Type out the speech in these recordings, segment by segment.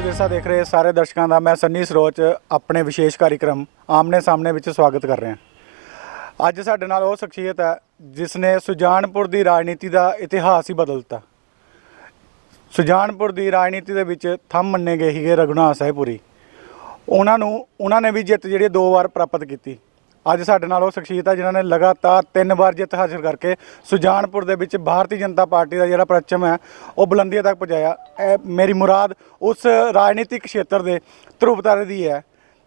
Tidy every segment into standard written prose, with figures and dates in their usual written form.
ਪੰਜਾਬੀ ਵਿਰਸਾ ਦੇਖ ਰਹੇ ਸਾਰੇ ਦਰਸ਼ਕਾਂ ਦਾ ਮੈਂ ਸੰਨੀ ਸਰੋਚ ਆਪਣੇ ਵਿਸ਼ੇਸ਼ ਕਾਰਜਕ੍ਰਮ ਆਮਨੇ ਸਾਹਮਣੇ ਵਿੱਚ ਸਵਾਗਤ ਕਰ ਰਿਹਾ। ਅੱਜ ਸਾਡੇ ਨਾਲ ਉਹ ਸ਼ਖਸੀਅਤ ਹੈ ਜਿਸ ਨੇ ਸੁਜਾਨਪੁਰ ਦੀ ਰਾਜਨੀਤੀ ਦਾ ਇਤਿਹਾਸ ਹੀ ਬਦਲ ਦਿੱਤਾ। ਸੁਜਾਨਪੁਰ ਦੀ ਰਾਜਨੀਤੀ ਦੇ ਵਿੱਚ ਥੰਮ ਮੰਨੇ ਗਏ ਸੀਗੇ ਰਘੁਨਾਥ ਸਾਹਿਬਪੁਰੀ। ਉਹਨਾਂ ਨੇ ਵੀ ਜਿੱਤ ਜਿਹੜੀ 2 ਵਾਰ ਪ੍ਰਾਪਤ ਕੀਤੀ। ਅੱਜ ਸਾਡੇ ਨਾਲ ਉਹ ਸ਼ਖਸੀਅਤ ਹੈ ਜਿਨ੍ਹਾਂ ਨੇ ਲਗਾਤਾਰ 3 ਵਾਰ ਜਿੱਤ ਹਾਸਲ ਕਰਕੇ ਸੁਜਾਨਪੁਰ ਦੇ ਵਿੱਚ ਭਾਰਤੀ ਜਨਤਾ ਪਾਰਟੀ ਦਾ ਜਿਹੜਾ ਪਰਚਮ ਹੈ ਉਹ ਬੁਲੰਦੀਆਂ ਤੱਕ ਪਹੁੰਚਾਇਆ। ਮੇਰੀ ਮੁਰਾਦ ਉਸ ਰਾਜਨੀਤਿਕ ਖੇਤਰ ਦੇ ਧਰੁਵ ਤਾਰੇ ਦੀ ਹੈ।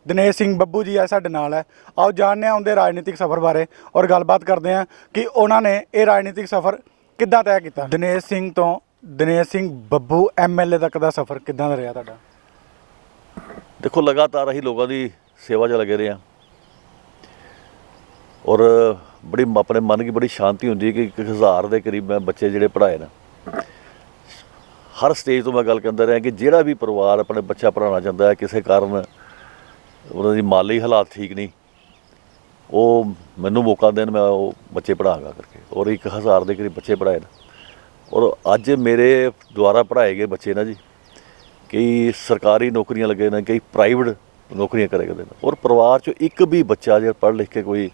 ਦਿਨੇਸ਼ ਸਿੰਘ ਬੱਬੂ ਜੀ ਹੈ ਸਾਡੇ ਨਾਲ ਹੈ। ਆਓ ਜਾਣਦੇ ਹਾਂ ਉਹਦੇ ਰਾਜਨੀਤਿਕ ਸਫ਼ਰ ਬਾਰੇ ਔਰ ਗੱਲਬਾਤ ਕਰਦੇ ਹਾਂ ਕਿ ਉਹਨਾਂ ਨੇ ਇਹ ਰਾਜਨੀਤਿਕ ਸਫ਼ਰ ਕਿੱਦਾਂ ਤੈਅ ਕੀਤਾ। ਦਿਨੇਸ਼ ਸਿੰਘ ਬੱਬੂ MLA ਤੱਕ ਦਾ ਸਫ਼ਰ ਕਿੱਦਾਂ ਦਾ ਰਿਹਾ ਤੁਹਾਡਾ? देखो लगातार अं लोगों की सेवा च लगे रहे हैं और बड़ी अपने मन की बड़ी शांति होंगी कि 1000 के करीब मैं बच्चे जोड़े पढ़ाए ना। हर स्टेज तो मैं गल करता रहा कि जोड़ा भी परिवार अपने बच्चा पढ़ाना चाहता है किसी कारण उन्होंने माली हालात ठीक नहीं वो मैनू मौका देन मैं वो बच्चे पढ़ाँगा करके और 1000 के करीब बच्चे पढ़ाए ना। और अज मेरे द्वारा पढ़ाए गए बच्चे ना जी कई सरकारी नौकरियां लगे ने कई प्राइवेट नौकरियां करे करते हैं और परिवार चो एक भी बच्चा जो पढ़ लिख के कोई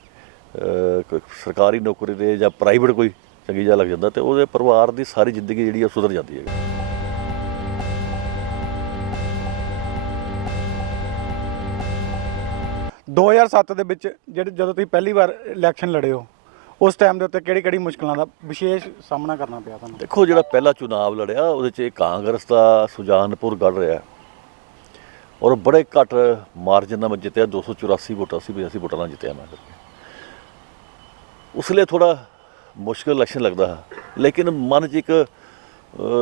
सरकारी नौकरी दे या प्राइवेट कोई चंगी जगह लग जाता तो वो परिवार की सारी जिंदगी जी सुधर जाती है। 2007 ਦੇ ਵਿੱਚ ਜਦੋਂ ਤੁਸੀਂ ਪਹਿਲੀ ਵਾਰ ਇਲੈਕਸ਼ਨ ਲੜੇ ਹੋ उस टाइम के उत्ते किहड़ी मुश्किलों का विशेष सामना करना पिया तुहानूं? देखो जो पहला चुनाव लड़िया वो कांग्रेस का सुजानपुर गढ़ रहा और बड़े घट मार्जिन में जितया 284 वोटां सी 82 वोटां नाल जितया मैं करके उसलिए थोड़ा मुश्किल इलैक्शन लगता है। लेकिन मन च एक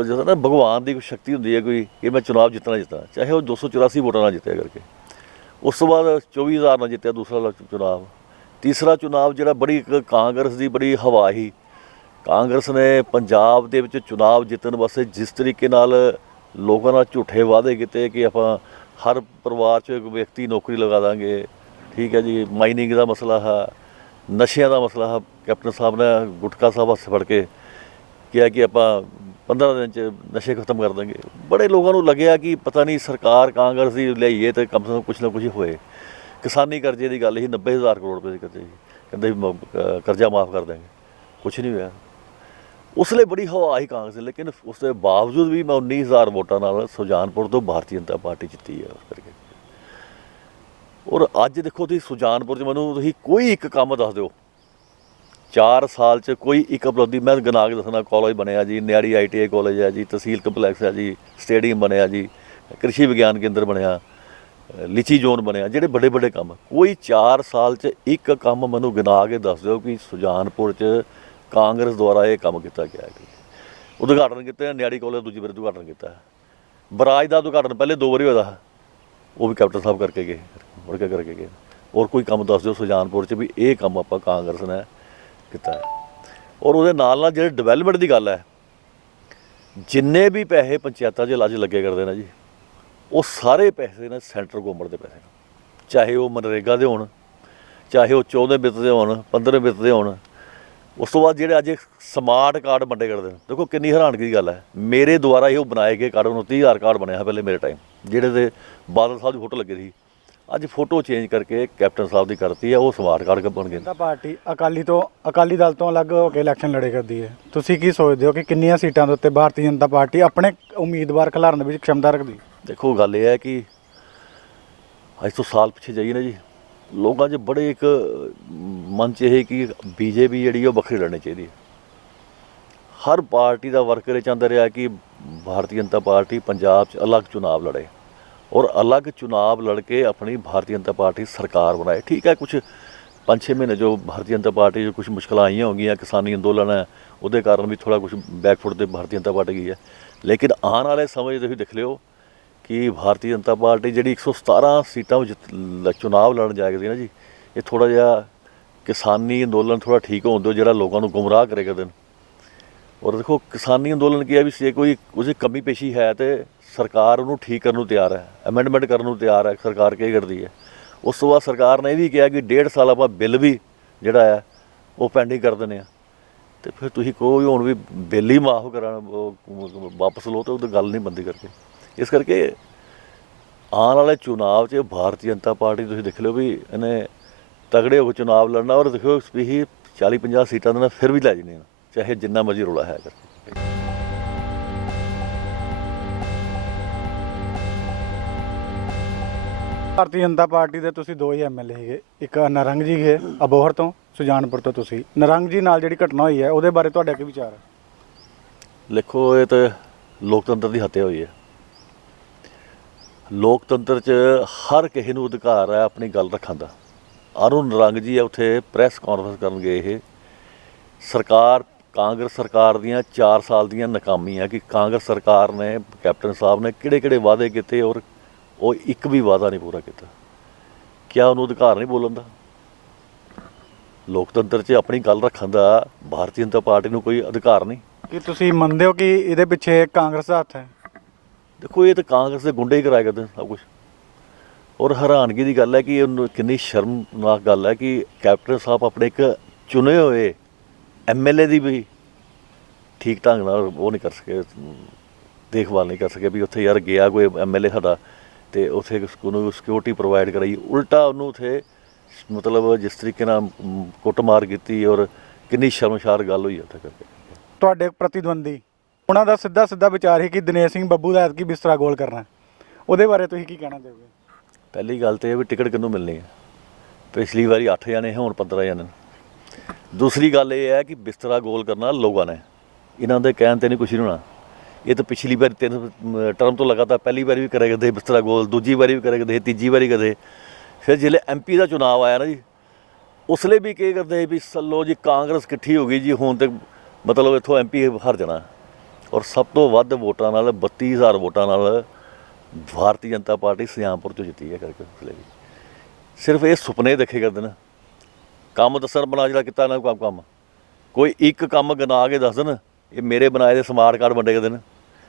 जो ना भगवान की कोई शक्ति होंगी है कोई कि मैं चुनाव जितना चाहे वो 284 वोटां नाल जितया करके। उस तो बाद 24,000 नाल जितया दूसरा चुनाव। तीसरा चुनाव जो बड़ी कांग्रेस की बड़ी हवा ही कांग्रेस ने पंजाब दे विच चुनाव जितने वास्ते जिस तरीके नाल लोगों नाल झूठे वादे किए कि आप हर परिवार च एक व्यक्ति नौकरी लगा देंगे, ठीक है जी, माइनिंग का मसला है, नशिया का मसला है। कैप्टन साहब ने गुटका साहब हथ फड़ के किया कि आप 15 दिन च नशे खत्म कर देंगे। बड़े लोगों को लग्या कि पता नहीं सरकार कांग्रेस की लियाईए तो कम से कम कुछ ना कुछ होए। किसानी करजे की गल ही 90,000 करोड़ रुपये की करजे कहते कर्जा माफ़ कर देंगे, कुछ नहीं हुआ। उसलिए बड़ी हवा आई कांग्रेस। लेकिन उसके बावजूद भी मैं 19,000 वोटां नाल सुजानपुर तो भारतीय जनता पार्टी जीती है उस करके। और अज देखो तुसीं सुजानपुर च मैनूं तुसीं कोई एक काम दस दो 4 साल च कोई एक उपलब्धि मैं गिना के दसना। कॉलेज बनया जी, न्याड़ी ITI कॉलेज है जी, तहसील कंपलैक्स है जी, स्टेडियम बनया जी, कृषि विज्ञान केंद्र बनया, लीची जोन बनया, ਜਿਹੜੇ बड़े बड़े काम कोई 4 साल च एक काम मैनू गिना के दस दो कि सुजानपुर च कांग्रेस द्वारा ये काम किया गया है। उद्घाटन किया न्याड़ी कॉलेज दूजी बार उद्घाटन किया, बराज का उद्घाटन पहले 2 बारी होया वो भी कैप्टन साहब करके गए, मुड़ के करके गए। और कोई काम दस दो सुजानपुर च भी ये काम आप कांग्रेस ने किया है। और वो नाल जो डिवेलपमेंट की गल है जिन्ने भी पैसे पंचायतों च अज लगे करते हैं जी वो सारे पैसे ने सेंट्रल गौरमेंट के पैसे, चाहे वो मनरेगा के होण, चाहे वो 14 बित के होण, 15 बित के होण। उस तो बाद जो अज स्मार्ट कार्ड बंटे करते हैं, देखो कितनी हैरानगी की गल है। मेरे द्वारा ही बनाए गए कार्ड 29,000 कार्ड बने पहले मेरे टाइम जेडे बादल साहब की फोटो लगी थी। अज फोटो चेंज करके कैप्टन साहब की करती है वो स्मार्ट कार्ड बन गए। पार्टी अकाली दल तो अलग होकर इलैक्शन लड़े करती है, तुसीं की सोचते हो कि कितनियां सीटां दे उत्ते भारतीय जनता पार्टी अपने उम्मीदवार खिलारन की क्षमता रखती? देखो गल यह है कि अज तो साल पिछे जाइए ना जी लोगों च बड़े एक मन च यह कि BJP जी वक्री लड़नी चाहिए। हर पार्टी का वर्कर चाहता रहा कि भारतीय जनता पार्टी पंजाब च अलग चुनाव लड़े और अलग चुनाव लड़के अपनी भारतीय जनता पार्टी सरकार बनाए। ठीक है, कुछ 5-6 महीने जो भारतीय जनता पार्टी जो कुछ मुश्किल आई होंगी, किसानी अंदोलन है वो कारण भी थोड़ा कुछ बैकफुट से भारतीय जनता पार्टी गई है। लेकिन आने वाले समय तुसीं देख लियो कि भारतीय जनता पार्टी जी 117 सीटां चुनाव लड़न जाएगी ना जी, ये थोड़ा जिहा किसानी अंदोलन थोड़ा ठीक होने दो जो लोगों को गुमराह करे करते हैं। और देखो किसानी अंदोलन की है भी जे कोई उसकी कमी पेशी है तो सरकार उन्होंने ठीक करने तैयार है, अमेंडमेंट करने तैयार है। सरकार क्या करती है उस तो बाद सरकार ने यह भी कहा कि 1.5 साल आप बिल भी जोड़ा है वो पेंडिंग कर देने। तो फिर तुसीं कहो हुण भी बिल ही माफ़ करा वापस लो तो गल नहीं बनती करके। इस करके ਆਉਣ ਵਾਲੇ ਚੁਣਾਵ 'ਚ ਭਾਰਤੀ ਜਨਤਾ ਪਾਰਟੀ ਤੁਸੀਂ ਦੇਖ ਲਿਓ ਵੀ ਇਹਨੇ ਤਗੜੇ ਹੋ ਕੇ ਚੁਣਾਵ ਲੜਨਾ, ਔਰ ਦੇਖੋ ਵੀ 40-50 ਸੀਟਾਂ ਦੇ ਨਾਲ ਫਿਰ ਵੀ ਲੈ ਜਾਣੀਆਂ, ਚਾਹੇ ਜਿੰਨਾ ਮਰਜ਼ੀ ਰੌਲਾ ਹੈ ਕਰਕੇ। ਭਾਰਤੀ ਜਨਤਾ ਪਾਰਟੀ ਦੇ ਤੁਸੀਂ ਦੋ ਹੀ ਐਮਐਲਏ ਹੈਗੇ, ਇੱਕ ਨਰੰਗ ਜੀ ਹੈ ਅਬੋਹਰ ਤੋਂ, ਸੁਜਾਨਪੁਰ ਤੋਂ। ਤੁਸੀਂ ਨਰੰਗ ਜੀ ਨਾਲ ਜਿਹੜੀ ਘਟਨਾ ਹੋਈ ਹੈ ਉਹਦੇ ਬਾਰੇ ਤੁਹਾਡਾ ਕੀ ਵਿਚਾਰ ਹੈ? ਦੇਖੋ ਇਹ ਤਾਂ ਲੋਕਤੰਤਰ ਦੀ ਹੱਤਿਆ ਹੋਈ ਹੈ। ਲੋਕਤੰਤਰ 'ਚ ਹਰ ਕਿਸੇ ਨੂੰ ਅਧਿਕਾਰ ਹੈ ਆਪਣੀ ਗੱਲ ਰੱਖਣ ਦਾ। ਅਰੁਣ ਨਰੰਗ ਜੀ ਆ ਉੱਥੇ ਪ੍ਰੈਸ ਕਾਨਫਰੰਸ ਕਰਨ ਗਏ। ਇਹ ਸਰਕਾਰ, ਕਾਂਗਰਸ ਸਰਕਾਰ ਦੀਆਂ 4 ਸਾਲ ਦੀਆਂ ਨਾਕਾਮੀਆਂ ਕਿ ਕਾਂਗਰਸ ਸਰਕਾਰ ਨੇ, ਕੈਪਟਨ ਸਾਹਿਬ ਨੇ ਕਿਹੜੇ ਵਾਅਦੇ ਕੀਤੇ ਔਰ ਉਹ ਇੱਕ ਵੀ ਵਾਅਦਾ ਨਹੀਂ ਪੂਰਾ ਕੀਤਾ। ਕਿਆ ਉਹਨੂੰ ਅਧਿਕਾਰ ਨਹੀਂ ਬੋਲਣ ਦਾ? ਲੋਕਤੰਤਰ 'ਚ ਆਪਣੀ ਗੱਲ ਰੱਖਣ ਦਾ ਭਾਰਤੀ ਜਨਤਾ ਪਾਰਟੀ ਨੂੰ ਕੋਈ ਅਧਿਕਾਰ ਨਹੀਂ? ਕੀ ਤੁਸੀਂ ਮੰਨਦੇ ਹੋ ਕਿ ਇਹਦੇ ਪਿੱਛੇ ਕਾਂਗਰਸ ਦਾ ਹੱਥ ਹੈ? ਦੇਖੋ ਇਹ ਤਾਂ ਕਾਂਗਰਸ ਦੇ ਗੁੰਡੇ ਹੀ ਕਰਾਇਆ ਕਰਦੇ ਨੇ ਸਭ ਕੁਛ। ਔਰ ਹੈਰਾਨਗੀ ਦੀ ਗੱਲ ਹੈ ਕਿ ਉਹਨੂੰ ਕਿੰਨੀ ਸ਼ਰਮਨਾਕ ਗੱਲ ਹੈ ਕਿ ਕੈਪਟਨ ਸਾਹਿਬ ਆਪਣੇ ਇੱਕ ਚੁਣੇ ਹੋਏ ਐਮਐਲਏ ਦੀ ਵੀ ਠੀਕ ਢੰਗ ਨਾਲ ਉਹ ਨਹੀਂ ਕਰ ਸਕੇ, ਦੇਖਭਾਲ ਨਹੀਂ ਕਰ ਸਕੇ ਵੀ ਉੱਥੇ ਯਾਰ ਗਿਆ ਕੋਈ ਐਮਐਲਏ ਸਾਡਾ ਅਤੇ ਉੱਥੇ ਉਹਨੂੰ ਸਿਕਿਉਰਿਟੀ ਪ੍ਰੋਵਾਈਡ ਕਰਾਈ। ਉਲਟਾ ਉਹਨੂੰ ਉੱਥੇ ਮਤਲਬ ਜਿਸ ਤਰੀਕੇ ਨਾਲ ਕੁੱਟਮਾਰ ਕੀਤੀ ਔਰ ਕਿੰਨੀ ਸ਼ਰਮਸ਼ਾਰ ਗੱਲ ਹੋਈ ਉੱਥੇ ਕਰਕੇ। ਤੁਹਾਡੇ ਪ੍ਰਤੀਦਵੰਦੀ ਉਹਨਾਂ ਦਾ ਸਿੱਧਾ ਵਿਚਾਰ ਹੈ ਕਿ ਦਿਨੇਸ਼ ਸਿੰਘ ਬੱਬੂ ਦਾ ਐਤਕੀ ਬਿਸਤਰਾ ਗੋਲ ਕਰਨਾ, ਉਹਦੇ ਬਾਰੇ ਤੁਸੀਂ ਕੀ ਕਹਿਣਾ ਚਾਹੋਗੇ? ਪਹਿਲੀ ਗੱਲ ਤਾਂ ਇਹ ਵੀ ਟਿਕਟ ਕਿਹਨੂੰ ਮਿਲਣੀ ਹੈ? ਪਿਛਲੀ ਵਾਰੀ 8 ਜਣੇ, ਹੁਣ 15 ਜਣੇ। ਦੂਸਰੀ ਗੱਲ ਇਹ ਹੈ ਕਿ ਬਿਸਤਰਾ ਗੋਲ ਕਰਨਾ ਲੋਕਾਂ ਨੇ, ਇਹਨਾਂ ਦੇ ਕਹਿਣ 'ਤੇ ਨਹੀਂ ਕੁਛ ਨਹੀਂ ਹੋਣਾ। ਇਹ ਤਾਂ ਪਿਛਲੀ ਵਾਰੀ 3 ਟਰਮ ਤੋਂ ਲਗਾਤਾਰ, ਪਹਿਲੀ ਵਾਰੀ ਵੀ ਕਰੇ ਕਰਦੇ ਬਿਸਤਰਾ ਗੋਲ, ਦੂਜੀ ਵਾਰੀ ਵੀ ਕਰੇ ਕਰਦੇ, ਤੀਜੀ ਵਾਰੀ ਕਦੇ। ਫਿਰ ਜਿਹੜੇ MP ਦਾ ਚੁਣਾਵ ਆਇਆ ਨਾ ਜੀ, ਉਸਲੇ ਵੀ ਕੀ ਕਰਦੇ ਵੀ ਸੱਲੋ ਜੀ ਕਾਂਗਰਸ ਇਕੱਠੀ ਹੋ ਗਈ ਜੀ, ਹੁਣ ਤੇ ਮਤਲਬ ਇੱਥੋਂ MP ਹਾਰ ਜਾਣਾ। ਔਰ ਸਭ ਤੋਂ ਵੱਧ ਵੋਟਾਂ ਨਾਲ, 32,000 ਵੋਟਾਂ ਨਾਲ ਭਾਰਤੀ ਜਨਤਾ ਪਾਰਟੀ ਸੁਜਾਨਪੁਰ 'ਚੋਂ ਜਿੱਤੀ ਹੈ ਕਰਕੇ। ਉਸਲੇ ਵੀ ਸਿਰਫ ਇਹ ਸੁਪਨੇ ਦੇਖੇ ਕਰਦੇ ਨੇ, ਕੰਮ ਦੱਸਣ ਬਣਾ ਜਿਹੜਾ ਕੀਤਾ ਇਹਨਾਂ ਕੰਮ ਕੋਈ ਇੱਕ ਕੰਮ ਗਿਣਾ ਕੇ ਦੱਸ ਦੇਣ, ਇਹ ਮੇਰੇ ਬਣਾਏ ਦੇ ਸਮਾਰਟ ਕਾਰਡ ਵੰਡੇ ਕਰਦੇ ਨੇ।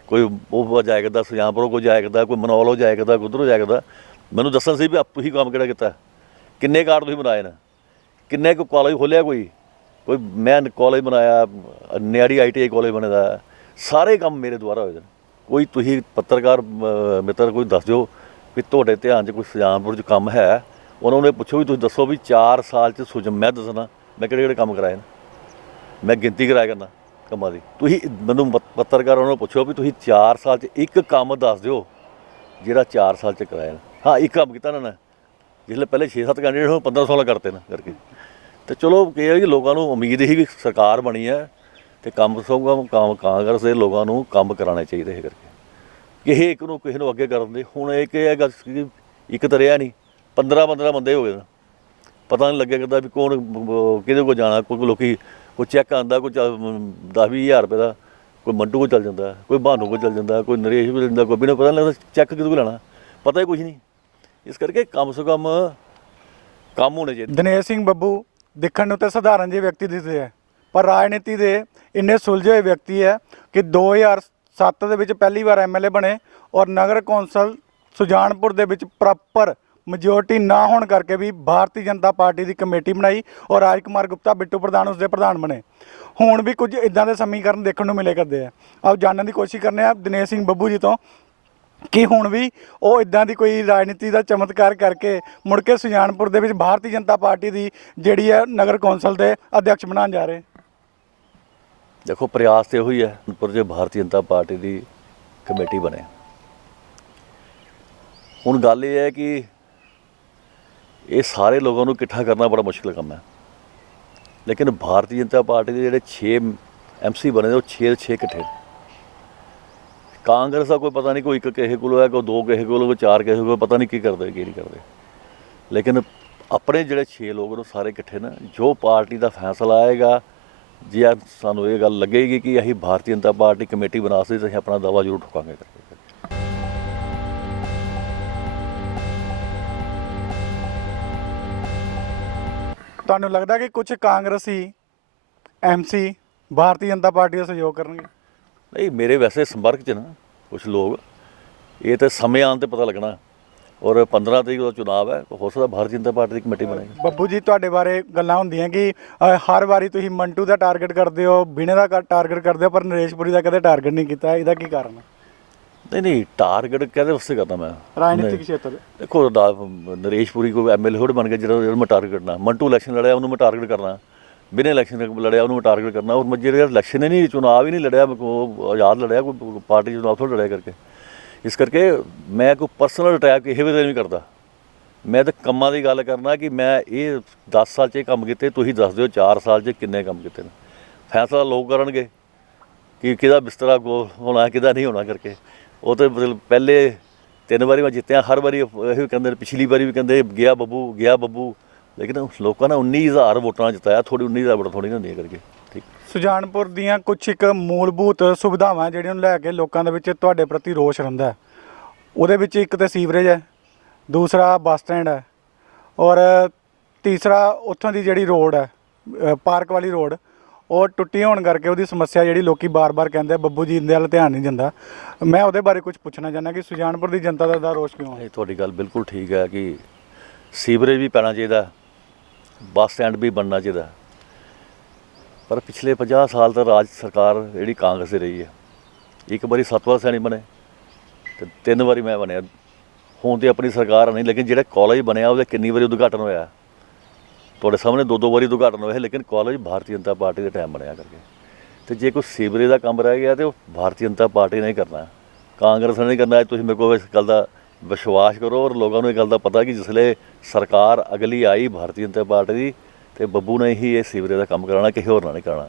ਕੋਈ ਉਹ ਜਾਇਆ ਕਰਦਾ ਸੁਜਾਨਪੁਰੋਂ, ਕੋਈ ਜਾਇਆ ਕਰਦਾ, ਕੋਈ ਮਨੌਲ ਹੋ ਜਾਇਆ ਕਰਦਾ, ਉੱਧਰੋਂ ਜਾਇਆ ਕਰਦਾ। ਮੈਨੂੰ ਦੱਸਣ ਸੀ ਵੀ ਤੁਸੀਂ ਕੰਮ ਕਿਹੜਾ ਕੀਤਾ, ਕਿੰਨੇ ਕਾਰਡ ਤੁਸੀਂ ਬਣਾਏ ਨੇ, ਕਿੰਨੇ ਕੁ ਕਾਲਜ ਖੋਲ੍ਹਿਆ, ਕੋਈ ਮੈਂ ਕਾਲਜ ਬਣਾਇਆ, ਨਿਆੜੀ ITI ਕਾਲਜ ਬਣੇ ਦਾ, ਸਾਰੇ ਕੰਮ ਮੇਰੇ ਦੁਆਰਾ ਹੋਏ ਨੇ। ਕੋਈ ਤੁਸੀਂ ਪੱਤਰਕਾਰ ਮਿੱਤਰ ਕੋਈ ਦੱਸ ਦਿਓ ਵੀ ਤੁਹਾਡੇ ਧਿਆਨ 'ਚ ਕੋਈ ਸੁਜਾਨਪੁਰ 'ਚ ਕੰਮ ਹੈ। ਉਹਨਾਂ ਨੂੰ ਪੁੱਛੋ ਵੀ ਤੁਸੀਂ ਦੱਸੋ ਵੀ 4 ਸਾਲ 'ਚ ਮੈਂ ਦੱਸਣਾ ਮੈਂ ਕਿਹੜੇ ਕੰਮ ਕਰਾਏ ਨੇ, ਮੈਂ ਗਿਣਤੀ ਕਰਾਇਆ ਕਰਨਾ ਕੰਮਾਂ ਦੀ। ਤੁਸੀਂ ਮੈਨੂੰ ਪੱਤਰਕਾਰ ਉਹਨਾਂ ਨੂੰ ਪੁੱਛੋ ਵੀ ਤੁਸੀਂ 4 ਸਾਲ 'ਚ ਇੱਕ ਕੰਮ ਦੱਸ ਦਿਓ ਜਿਹੜਾ 4 ਸਾਲ 'ਚ ਕਰਾਇਆ ਨੇ। ਹਾਂ, ਇੱਕ ਕੰਮ ਕੀਤਾ ਇਹਨਾਂ ਨੇ, ਜਿਸਲੇ ਪਹਿਲੇ 6-7 ਕੈਂਡੀਡੇਟ ਹੁਣ 15-16 ਕਰਤੇ ਨੇ ਕਰਕੇ। ਅਤੇ ਚਲੋ ਇਹ ਹੈ ਕਿ ਲੋਕਾਂ ਨੂੰ ਉਮੀਦ ਹੀ ਵੀ ਸਰਕਾਰ ਬਣੀ ਹੈ ਅਤੇ ਕੰਮ ਕਾਂਗਰਸ ਦੇ ਲੋਕਾਂ ਨੂੰ ਕੰਮ ਕਰਾਉਣੇ ਚਾਹੀਦੇ ਇਹ ਕਰਕੇ, ਕਿਸੇ ਇੱਕ ਨੂੰ ਕਿਸੇ ਨੂੰ ਅੱਗੇ ਕਰਨ ਦੇ। ਹੁਣ ਇਹ ਕਿ ਹੈਗਾ ਇੱਕ ਤਾਂ ਰਿਹਾ ਨਹੀਂ, 15 ਬੰਦੇ ਹੋ ਗਏ ਨੇ, ਪਤਾ ਨਹੀਂ ਲੱਗਿਆ ਕਰਦਾ ਵੀ ਕੌਣ ਕਿਹਦੇ ਕੋਲ ਜਾਣਾ। ਕੋਈ ਲੋਕੀ ਕੋਈ ਚੈੱਕ ਆਉਂਦਾ, ਕੋਈ 10-20 ਹਜ਼ਾਰ ਰੁਪਏ ਦਾ, ਕੋਈ ਮੰਟੂ ਕੋਲ ਚੱਲ ਜਾਂਦਾ, ਕੋਈ ਬਹਾਨੂ ਕੋਲ ਚੱਲ ਜਾਂਦਾ, ਕੋਈ ਨਰੇਸ਼ ਕੋਲ ਜਾਂਦਾ, ਕੋਈ ਵੀ ਪਤਾ ਨਹੀਂ ਲੱਗਦਾ ਚੈੱਕ ਕਿਹਦੇ ਕੋਲ ਲੈਣਾ, ਪਤਾ ਹੀ ਕੁਛ ਨਹੀਂ। ਇਸ ਕਰਕੇ ਕਮ ਸੇ ਕਮ ਕੰਮ ਹੋਣੇ ਚਾਹੀਦੇ। ਦਿਨੇਸ਼ ਸਿੰਘ ਬੱਬੂ ਦੇਖਣ ਨੂੰ ਤਾਂ ਸਧਾਰਨ ਜਿਹੇ ਵਿਅਕਤੀ ਦਿਸਦੇ ਹੈ, ਪਰ ਰਾਜਨੀਤੀ ਦੇ ਇੰਨੇ ਸੁਲਝੇ ਹੋਏ ਵਿਅਕਤੀ ਹੈ ਕਿ 2007 ਦੇ ਵਿੱਚ ਪਹਿਲੀ ਵਾਰ MLA ਬਣੇ ਔਰ ਨਗਰ ਕੌਂਸਲ ਸੁਜਾਨਪੁਰ ਦੇ ਵਿੱਚ ਪ੍ਰੋਪਰ ਮੈਜੋਰਟੀ ਨਾ ਹੋਣ ਕਰਕੇ ਵੀ ਭਾਰਤੀ ਜਨਤਾ ਪਾਰਟੀ ਦੀ ਕਮੇਟੀ ਬਣਾਈ ਔਰ ਰਾਜ ਕੁਮਾਰ ਗੁਪਤਾ ਬਿੱਟੂ ਪ੍ਰਧਾਨ ਉਸਦੇ ਪ੍ਰਧਾਨ ਬਣੇ। ਹੁਣ ਵੀ ਕੁਝ ਇਦਾਂ ਦੇ ਸਮੀਕਰਨ ਦੇਖਣ ਨੂੰ ਮਿਲੇ ਕਰਦੇ ਆ। ਆਓ ਜਾਣਨ ਦੀ ਕੋਸ਼ਿਸ਼ ਕਰਨੇ ਆ ਦਿਨੇਸ਼ ਸਿੰਘ ਬੱਬੂ ਜੀ ਤੋਂ ਕਿ ਹੁਣ ਵੀ ਉਹ ਇਦਾਂ ਦੀ ਕੋਈ ਰਾਜਨੀਤੀ ਦਾ ਚਮਤਕਾਰ ਕਰਕੇ ਮੁੜ ਕੇ ਸੁਜਾਨਪੁਰ ਦੇ ਵਿੱਚ ਭਾਰਤੀ ਜਨਤਾ ਪਾਰਟੀ ਦੀ ਜਿਹੜੀ ਹੈ ਨਗਰ ਕੌਂਸਲ ਦੇ ਅਧਿਕਸ਼ ਬਣਾਉਣ ਜਾ ਰਹੇ। ਦੇਖੋ ਪ੍ਰਯਾਸ ਤੇ ਉਹੀ ਹੈ ਪਰ ਜੇ ਭਾਰਤੀ ਜਨਤਾ ਪਾਰਟੀ ਦੀ ਕਮੇਟੀ ਬਣੇ। ਹੁਣ ਗੱਲ ਇਹ ਹੈ ਕਿ ਇਹ ਸਾਰੇ ਲੋਕਾਂ ਨੂੰ ਇਕੱਠਾ ਕਰਨਾ ਬੜਾ ਮੁਸ਼ਕਿਲ ਕੰਮ ਹੈ, ਲੇਕਿਨ ਭਾਰਤੀ ਜਨਤਾ ਪਾਰਟੀ ਦੇ ਜਿਹੜੇ 6 MC ਬਣੇ ਉਹ 6 ਇਕੱਠੇ। ਕਾਂਗਰਸ ਦਾ ਕੋਈ ਪਤਾ ਨਹੀਂ, ਕੋਈ ਇੱਕ ਕਿਸੇ ਕੋਲ ਹੈ, ਕੋਈ 2 ਕਿਸੇ ਕੋਲ, ਕੋਈ 4 ਕਿਸੇ ਕੋਲ, ਪਤਾ ਨਹੀਂ ਕੀ ਕਰਦੇ ਕੀ ਨਹੀਂ ਕਰਦੇ। ਲੇਕਿਨ ਆਪਣੇ ਜਿਹੜੇ 6 ਲੋਕ ਨੇ ਸਾਰੇ ਇਕੱਠੇ ਨੇ। ਜੋ ਪਾਰਟੀ ਦਾ ਫੈਸਲਾ ਆਏਗਾ, ਜੇ ਸਾਨੂੰ ਇਹ ਗੱਲ ਲੱਗੇਗੀ ਕਿ ਅਸੀਂ ਭਾਰਤੀ ਜਨਤਾ ਪਾਰਟੀ ਕਮੇਟੀ ਬਣਾ ਸਕਦੇ ਤਾਂ ਅਸੀਂ ਆਪਣਾ ਦਾਅਵਾ ਜ਼ਰੂਰ ਠੋਕਾਂਗੇ। ਤੁਹਾਨੂੰ ਲੱਗਦਾ ਕਿ ਕੁਝ ਕਾਂਗਰਸੀ MC ਭਾਰਤੀ ਜਨਤਾ ਪਾਰਟੀ ਦਾ ਸਹਿਯੋਗ ਕਰਨਗੇ? ਨਹੀਂ, ਮੇਰੇ ਵੈਸੇ ਸੰਪਰਕ 'ਚ ਨਾ ਕੁਛ ਲੋਕ, ਇਹ ਤਾਂ ਸਮੇਂ ਆਉਣ 'ਤੇ ਪਤਾ ਲੱਗਣਾ। ਔਰ 15 ਤਰੀਕ ਦਾ ਚੁਣਾਵ ਹੈ, ਹੋ ਸਕਦਾ ਭਾਰਤੀ ਜਨਤਾ ਪਾਰਟੀ ਦੀ ਕਮੇਟੀ ਬਣੇਗੀ। ਬੱਬੂ ਜੀ ਤੁਹਾਡੇ ਬਾਰੇ ਗੱਲਾਂ ਹੁੰਦੀਆਂ ਕਿ ਹਰ ਵਾਰੀ ਤੁਸੀਂ ਮੰਟੂ ਦਾ ਟਾਰਗੇਟ ਕਰਦੇ ਹੋ, ਬਿਨੇ ਦਾ ਟਾਰਗੇਟ ਕਰਦੇ ਹੋ, ਪਰ ਨਰੇਸ਼ਪੁਰੀ ਦਾ ਕਦੇ ਟਾਰਗੇਟ ਨਹੀਂ ਕੀਤਾ, ਇਹਦਾ ਕੀ ਕਾਰਨ ਹੈ? नहीं टारगेट कहते वास्ते करना मैं ਰਾਜਨੀਤਿਕ ਖੇਤਰ देखो नरेश पुरी को MLA थोड़े बन गया जो मैं टारगेट करना मंटू इलैक्शन लड़िया उन्होंने मैं टारगेट करना बिना इलैक्शन लड़िया उन्होंने मैं टारगेट करना और मैं जो इलैक्शन ही नहीं चुनाव ही नहीं लड़िया आज़ाद लड़िया कोई पार्टी चुनाव थोड़ा लड़िया करके इस करके मैं कोई परसनल अटैक किसी भी नहीं करता मैं तो ਕੰਮਾਂ ਦੀ ਗੱਲ ਕਰਨਾ कि मैं ये 10 साल 'ਚ ਇਹ ਕੰਮ ਕੀਤੇ ਤੁਸੀਂ ਦੱਸ ਦਿਓ 4 ਸਾਲ 'ਚ ਕਿੰਨੇ ਕੰਮ ਕੀਤੇ ਨੇ ਫੈਸਲਾ ਲੋਕ ਕਰਨਗੇ ਕਿ ਕਿਹਦਾ ਬਿਸਤਰਾ ਹੋਣਾ ਕਿਹਦਾ ਨਹੀਂ ਹੋਣਾ ਕਰਕੇ ਉਹ ਤਾਂ ਮਤਲਬ ਪਹਿਲੇ 3 ਵਾਰੀ ਮੈਂ ਜਿੱਤਿਆ ਹਰ ਵਾਰੀ ਇਹੋ ਕਹਿੰਦੇ ਪਿਛਲੀ ਵਾਰੀ ਵੀ ਕਹਿੰਦੇ ਗਿਆ ਬੱਬੂ ਲੇਕਿਨ ਲੋਕਾਂ ਨੇ 19000 ਵੋਟਾਂ ਨਾਲ ਜਿਤਾਇਆ ਥੋੜੀ 19000 ਵੋਟਾਂ ਥੋੜੀ ਹੁੰਦੀਆਂ ਕਰਕੇ ਠੀਕ ਸੁਜਾਨਪੁਰ ਦੀਆਂ ਕੁਝ ਇੱਕ ਮੂਲਭੂਤ ਸੁਵਿਧਾਵਾਂ ਜਿਹੜੀਆਂ ਨੂੰ ਲੈ ਕੇ ਲੋਕਾਂ ਦੇ ਵਿੱਚ ਤੁਹਾਡੇ ਪ੍ਰਤੀ ਰੋਸ਼ ਰਹਿੰਦਾ ਉਹਦੇ ਵਿੱਚ ਇੱਕ ਤਾਂ ਸੀਵਰੇਜ ਹੈ ਦੂਸਰਾ ਬੱਸ ਸਟੈਂਡ ਹੈ ਔਰ ਤੀਸਰਾ ਉੱਥੋਂ ਦੀ ਜਿਹੜੀ ਰੋਡ ਹੈ ਪਾਰਕ ਵਾਲੀ ਰੋਡ ਉਹ ਟੁੱਟੀ ਹੋਣ ਕਰਕੇ ਉਹਦੀ ਸਮੱਸਿਆ ਜਿਹੜੀ ਲੋਕੀ ਬਾਰ-ਬਾਰ ਕਹਿੰਦੇ ਆ ਬੱਬੂ ਜੀ ਇਹਦੇ ਵੱਲ ਧਿਆਨ ਨਹੀਂ ਦਿੰਦਾ ਮੈਂ ਉਹਦੇ ਬਾਰੇ ਕੁਝ ਪੁੱਛਣਾ ਚਾਹੁੰਦਾ ਕਿ ਸੁਜਾਨਪੁਰ ਦੀ ਜਨਤਾ ਦਾ ਰੋਸ਼ ਕਿਉਂ ਹੈ ਇਹ ਤੁਹਾਡੀ ਗੱਲ ਬਿਲਕੁਲ ਠੀਕ ਹੈ ਕਿ ਸੀਵਰੇਜ ਵੀ ਪੈਣਾ ਚਾਹੀਦਾ ਬੱਸ ਸਟੈਂਡ ਵੀ ਬਣਨਾ ਚਾਹੀਦਾ ਪਰ ਪਿਛਲੇ 50 ਸਾਲ ਤੋਂ ਰਾਜ ਸਰਕਾਰ ਜਿਹੜੀ ਕਾਂਗਰਸ ਦੀ ਰਹੀ ਹੈ ਇੱਕ ਵਾਰੀ 7 ਵਾਰ ਸੈਣੀ ਬਣੇ ਤੇ 3 ਵਾਰੀ ਮੈਂ ਬਣਿਆ ਹੁਣ ਤੇ ਆਪਣੀ ਸਰਕਾਰ ਨਹੀਂ ਲੇਕਿਨ ਜਿਹੜਾ ਕਾਲਜ ਬਣਿਆ ਉਹਦੇ ਕਿੰਨੀ ਵਾਰੀ ਉਦਘਾਟਨ ਹੋਇਆ ਤੁਹਾਡੇ ਸਾਹਮਣੇ 2 ਵਾਰੀ ਉਦਘਾਟਨ ਹੋਇਆ ਲੇਕਿਨ ਕਾਲਜ ਭਾਰਤੀ ਜਨਤਾ ਪਾਰਟੀ ਦੇ ਟਾਈਮ ਬਣਿਆ ਕਰਕੇ ਤੇ ਜੇ ਕੋਈ ਸੀਵਰੇਜ ਦਾ ਕੰਮ ਰਹਿ ਗਿਆ ਤੇ ਉਹ ਭਾਰਤੀ ਜਨਤਾ ਪਾਰਟੀ ਨੇ ਹੀ ਕਰਨਾ ਕਾਂਗਰਸ ਨੇ ਨਹੀਂ ਕਰਨਾ ਤੁਸੀਂ ਮੇਰੇ ਕੋਲ ਇਸ ਗੱਲ ਦਾ ਵਿਸ਼ਵਾਸ ਕਰੋ ਔਰ ਲੋਕਾਂ ਨੂੰ ਇਹ ਗੱਲ ਦਾ ਪਤਾ ਕਿ ਜਿਸਲੇ ਸਰਕਾਰ ਅਗਲੀ ਆਈ ਭਾਰਤੀ ਜਨਤਾ ਪਾਰਟੀ ਦੀ ਤੇ ਬੱਬੂ ਨੇ ਹੀ ਇਹ ਸੀਵਰੇਜ ਦਾ ਕੰਮ ਕਰਾਉਣਾ ਕਿਸੇ ਹੋਰ ਨਾਲ ਨਹੀਂ ਕਰਾਉਣਾ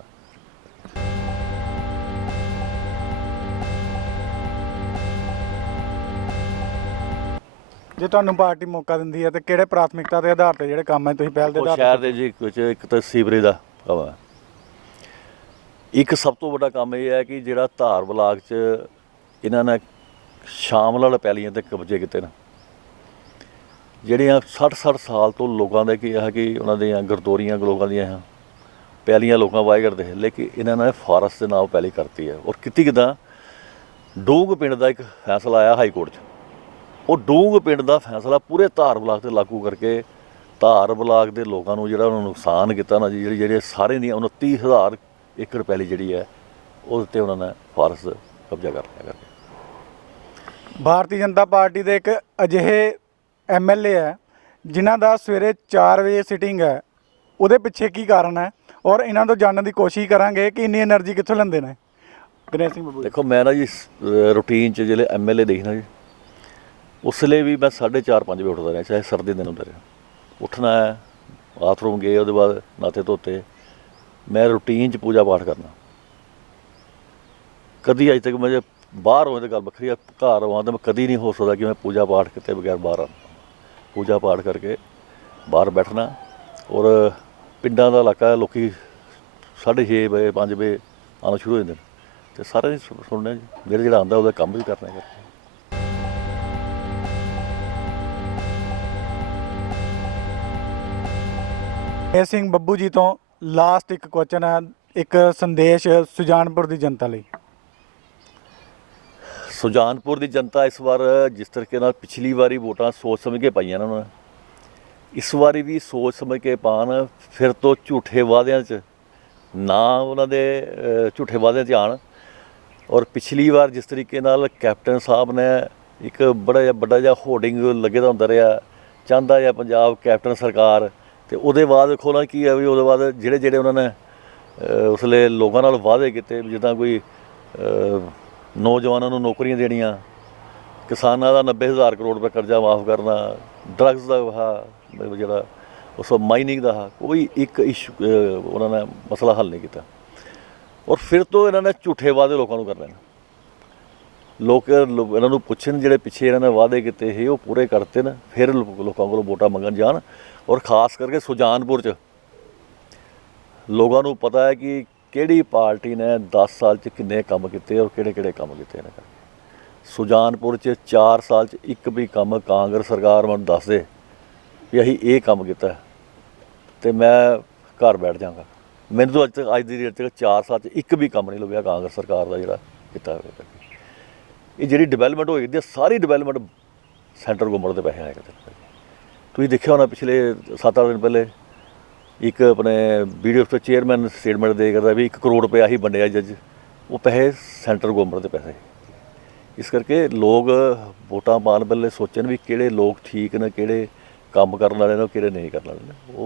ਜੇ ਤੁਹਾਨੂੰ ਪਾਰਟੀ ਮੌਕਾ ਦਿੰਦੀ ਹੈ ਤੇ ਕਿਹੜੇ ਪ੍ਰਾਥਮਿਕਤਾ ਦੇ ਆਧਾਰ ਤੇ ਜਿਹੜੇ ਕੰਮ ਹੈ ਤੁਸੀਂ ਪਹਿਲ ਦੇ ਉਹ ਆਧਾਰ ਸ਼ਹਿਰ ਦੇ ਜੀ ਕੁਝ ਇੱਕ ਤਾਂ ਸੀਵਰੇਜ ਦਾ ਕੰਮ ਹੈ ਇੱਕ ਸਭ ਤੋਂ ਵੱਡਾ ਕੰਮ ਇਹ ਹੈ ਕਿ ਜਿਹੜਾ ਧਾਰ ਬਲਾਕ 'ਚ ਇਹਨਾਂ ਨੇ ਸ਼ਾਮਲ ਵਾਲੇ ਪੈਲੀਆਂ ਤੇ ਕਬਜ਼ੇ ਕੀਤੇ ਨੇ ਜਿਹੜੀਆਂ 60 ਸਾਲ ਤੋਂ ਲੋਕਾਂ ਦੇ ਕੀ ਹੈ ਕਿ ਉਹਨਾਂ ਦੀਆਂ ਗਰਦੋਰੀਆਂ ਲੋਕਾਂ ਦੀਆਂ ਪੈਲੀਆਂ ਲੋਕਾਂ ਵਾਏ ਕਰਦੇ ਲੇਕਿਨ ਇਹਨਾਂ ਨੇ ਫਾਰੈਸਟ ਦੇ ਨਾਮ ਪੈਲੀ ਕਰਤੀ ਹੈ ਔਰ ਕੀਤੀ ਕਿੱਦਾਂ ਡੂੰਗ ਪਿੰਡ ਦਾ ਇੱਕ ਫੈਸਲਾ ਆਇਆ ਹਾਈ ਕੋਰਟ 'ਚ ਉਹ ਡੂੰਗ ਪਿੰਡ ਦਾ ਫੈਸਲਾ ਪੂਰੇ ਧਾਰ ਬਲਾਕ 'ਤੇ ਲਾਗੂ ਕਰਕੇ ਧਾਰ ਬਲਾਕ ਦੇ ਲੋਕਾਂ ਨੂੰ ਜਿਹੜਾ ਉਹਨਾਂ ਨੂੰ ਨੁਕਸਾਨ ਕੀਤਾ ਨਾ ਜੀ ਜਿਹੜੇ ਸਾਰੇ ਦੀਆਂ 29000 ਏਕੜ ਪੈਲੀ ਜਿਹੜੀ ਹੈ ਉਹਦੇ 'ਤੇ ਉਹਨਾਂ ਨੇ ਫਾਰੈਸਟ ਕਬਜ਼ਾ ਕਰ ਲਿਆ ਕਰਕੇ ਭਾਰਤੀ ਜਨਤਾ ਪਾਰਟੀ ਦੇ ਇੱਕ ਅਜਿਹੇ MLA ਹੈ ਜਿਨ੍ਹਾਂ ਦਾ ਸਵੇਰੇ 4 ਵਜੇ ਸਿਟਿੰਗ ਹੈ ਉਹਦੇ ਪਿੱਛੇ ਕੀ ਕਾਰਨ ਹੈ ਔਰ ਇਹਨਾਂ ਤੋਂ ਜਾਣਨ ਦੀ ਕੋਸ਼ਿਸ਼ ਕਰਾਂਗੇ ਕਿ ਇੰਨੀ એનર્ਜੀ ਕਿੱਥੋਂ ਲੈਂਦੇ ਨੇ ਗਣੇਸ਼ ਸਿੰਘ ਬੱਬੂ ਦੇਖੋ ਮੈਂ ਨਾ ਜੀ ਰੂਟੀਨ 'ਚ ਜਿਹੜੇ MLA ਦੇਖਣਾ ਜੀ ਉਸ ਲਈ ਵੀ ਮੈਂ 4:30 5 ਵਜੇ ਉੱਠਦਾ ਰਿਹਾ ਚਾਹੇ ਸਰਦੀ ਦਿਨ ਹੁੰਦਾ ਰਿਹਾ ਉੱਠਣਾ ਹੈ ਬਾਥਰੂਮ ਗਏ ਉਹਦੇ ਬਾਅਦ ਨਾਤੇ ਧੋਤੇ ਮੈਂ ਰੂਟੀਨ 'ਚ ਪੂਜਾ ਪਾਠ ਕਰਨਾ ਕਦੀ ਅਜੇ ਤੱਕ ਮੈਂ ਬਾਹਰ ਹੋਏ ਤਾਂ ਗੱਲ ਵੱਖਰੀ ਆ ਘਰ ਆਵਾਂ ਤਾਂ ਮੈਂ ਕਦੀ ਨਹੀਂ ਹੋ ਸਕਦਾ ਕਿ ਮੈਂ ਪੂਜਾ ਪਾਠ ਕੀਤੇ ਬਗੈਰ ਬਾਹਰ ਆ ਪੂਜਾ ਪਾਠ ਕਰਕੇ ਬਾਹਰ ਬੈਠਣਾ ਔਰ ਪਿੰਡਾਂ ਦਾ ਇਲਾਕਾ ਲੋਕੀ 6:30 ਵਜੇ 5 ਵਜੇ ਆਉਣਾ ਸ਼ੁਰੂ ਹੋ ਜਾਂਦੇ ਨੇ ਅਤੇ ਸਾਰੇ ਸੁਣਨਾ ਜੀ ਜਿਹੜਾ ਆਉਂਦਾ ਉਹਦਾ ਕੰਮ ਵੀ ਕਰਨਾ ਕਰਕੇ ਗਣੇਸ਼ ਸਿੰਘ ਬੱਬੂ ਜੀ ਤੋਂ ਲਾਸਟ ਇੱਕ ਕੁਐਸਚਨ ਹੈ ਇੱਕ ਸੰਦੇਸ਼ ਸੁਜਾਨਪੁਰ ਦੀ ਜਨਤਾ ਲਈ ਸੁਜਾਨਪੁਰ ਦੀ ਜਨਤਾ ਇਸ ਵਾਰ ਜਿਸ ਤਰੀਕੇ ਨਾਲ ਪਿਛਲੀ ਵਾਰੀ ਵੋਟਾਂ ਸੋਚ ਸਮਝ ਕੇ ਪਾਈਆਂ ਉਹਨਾਂ ਨੇ ਇਸ ਵਾਰੀ ਵੀ ਸੋਚ ਸਮਝ ਕੇ ਪਾਉਣ ਫਿਰ ਤੋਂ ਝੂਠੇ ਵਾਅਦਿਆਂ 'ਚ ਨਾ ਉਹਨਾਂ ਦੇ ਝੂਠੇ ਵਾਅਦਿਆਂ 'ਚ ਆਉਣ ਔਰ ਪਿਛਲੀ ਵਾਰ ਜਿਸ ਤਰੀਕੇ ਨਾਲ ਕੈਪਟਨ ਸਾਹਿਬ ਨੇ ਇੱਕ ਵੱਡਾ ਜਿਹਾ ਹੋਰਡਿੰਗ ਲੱਗੇ ਦਾ ਹੁੰਦਾ ਰਿਹਾ ਚਾਹੁੰਦਾ ਜਾਂ ਪੰਜਾਬ ਕੈਪਟਨ ਸਰਕਾਰ ਅਤੇ ਉਹਦੇ ਬਾਅਦ ਦੇਖੋ ਨਾ ਕੀ ਹੈ ਵੀ ਉਹਦੇ ਬਾਅਦ ਜਿਹੜੇ ਉਹਨਾਂ ਨੇ ਉਸ ਵੇਲੇ ਲੋਕਾਂ ਨਾਲ ਵਾਅਦੇ ਕੀਤੇ ਜਿੱਦਾਂ ਕੋਈ ਨੌਜਵਾਨਾਂ ਨੂੰ ਨੌਕਰੀਆਂ ਦੇਣੀਆਂ ਕਿਸਾਨਾਂ ਦਾ 90,000 ਕਰੋੜ ਰੁਪਏ ਕਰਜ਼ਾ ਮਾਫ ਕਰਨਾ ਡਰੱਗਸ ਦਾ ਜਿਹੜਾ ਉਸ ਮਾਈਨਿੰਗ ਦਾ ਕੋਈ ਇੱਕ ਇਸ਼ੂ ਉਹਨਾਂ ਨੇ ਮਸਲਾ ਹੱਲ ਨਹੀਂ ਕੀਤਾ ਔਰ ਫਿਰ ਤੋਂ ਇਹਨਾਂ ਨੇ ਝੂਠੇ ਵਾਅਦੇ ਲੋਕਾਂ ਨੂੰ ਕਰਨੇ ਨੇ ਲੋਕ ਇਹਨਾਂ ਨੂੰ ਪੁੱਛਣ ਜਿਹੜੇ ਪਿੱਛੇ ਇਹਨਾਂ ਨੇ ਵਾਅਦੇ ਕੀਤੇ ਸੀ ਉਹ ਪੂਰੇ ਕਰਤੇ ਨੇ ਫਿਰ ਲੋਕਾਂ ਕੋਲੋਂ ਵੋਟਾਂ ਮੰਗਣ ਜਾਣ ਔਰ ਖ਼ਾਸ ਕਰਕੇ ਸੁਜਾਨਪੁਰ 'ਚ ਲੋਕਾਂ ਨੂੰ ਪਤਾ ਹੈ ਕਿ ਕਿਹੜੀ ਪਾਰਟੀ ਨੇ 10 ਸਾਲ 'ਚ ਕਿੰਨੇ ਕੰਮ ਕੀਤੇ ਔਰ ਕਿਹੜੇ ਕੰਮ ਕੀਤੇ ਨੇ ਕਰਕੇ ਸੁਜਾਨਪੁਰ 'ਚ 4 ਸਾਲ 'ਚ ਇੱਕ ਵੀ ਕੰਮ ਕਾਂਗਰਸ ਸਰਕਾਰ ਮੈਨੂੰ ਦੱਸ ਦੇ ਵੀ ਅਸੀਂ ਇਹ ਕੰਮ ਕੀਤਾ ਅਤੇ ਮੈਂ ਘਰ ਬੈਠ ਜਾਵਾਂਗਾ ਮੈਨੂੰ ਤਾਂ ਅੱਜ ਦੀ ਡੇਟ 'ਚ 4 ਸਾਲ 'ਚ ਇੱਕ ਵੀ ਕੰਮ ਨਹੀਂ ਲੱਭਿਆ ਕਾਂਗਰਸ ਸਰਕਾਰ ਦਾ ਜਿਹੜਾ ਕੀਤਾ ਹੋਇਆ ਕਰਕੇ ਇਹ ਜਿਹੜੀ ਡਿਵੈਲਪਮੈਂਟ ਹੋਈ ਦੀ ਸਾਰੀ ਡਿਵੈਲਪਮੈਂਟ ਸੈਂਟਰ ਗੌਰਮੈਂਟ ਦੇ ਪੈਸੇ ਆਏ ਕਰਦੇ ਤੁਸੀਂ ਦੇਖਿਆ ਹੋਣਾ ਪਿਛਲੇ 7-8 ਦਿਨ ਪਹਿਲੇ ਇੱਕ ਆਪਣੇ ਵੀਡੀਓ 'ਤੇ ਚੇਅਰਮੈਨ ਸਟੇਟਮੈਂਟ ਦੇ ਕਰਦਾ ਵੀ 1 ਕਰੋੜ ਰੁਪਇਆ ਹੀ ਵੰਡਿਆ ਜੱਜ ਉਹ ਪੈਸੇ ਸੈਂਟਰ ਗੌਰਮੈਂਟ ਦੇ ਪੈਸੇ ਇਸ ਕਰਕੇ ਲੋਕ ਵੋਟਾਂ ਪਾਉਣ ਵੇਲੇ ਸੋਚਣ ਵੀ ਕਿਹੜੇ ਲੋਕ ਠੀਕ ਨੇ, ਕਿਹੜੇ ਕੰਮ ਕਰਨ ਵਾਲੇ ਨੇ, ਕਿਹੜੇ ਨਹੀਂ ਕਰਨ ਵਾਲੇ ਨੇ। ਉਹ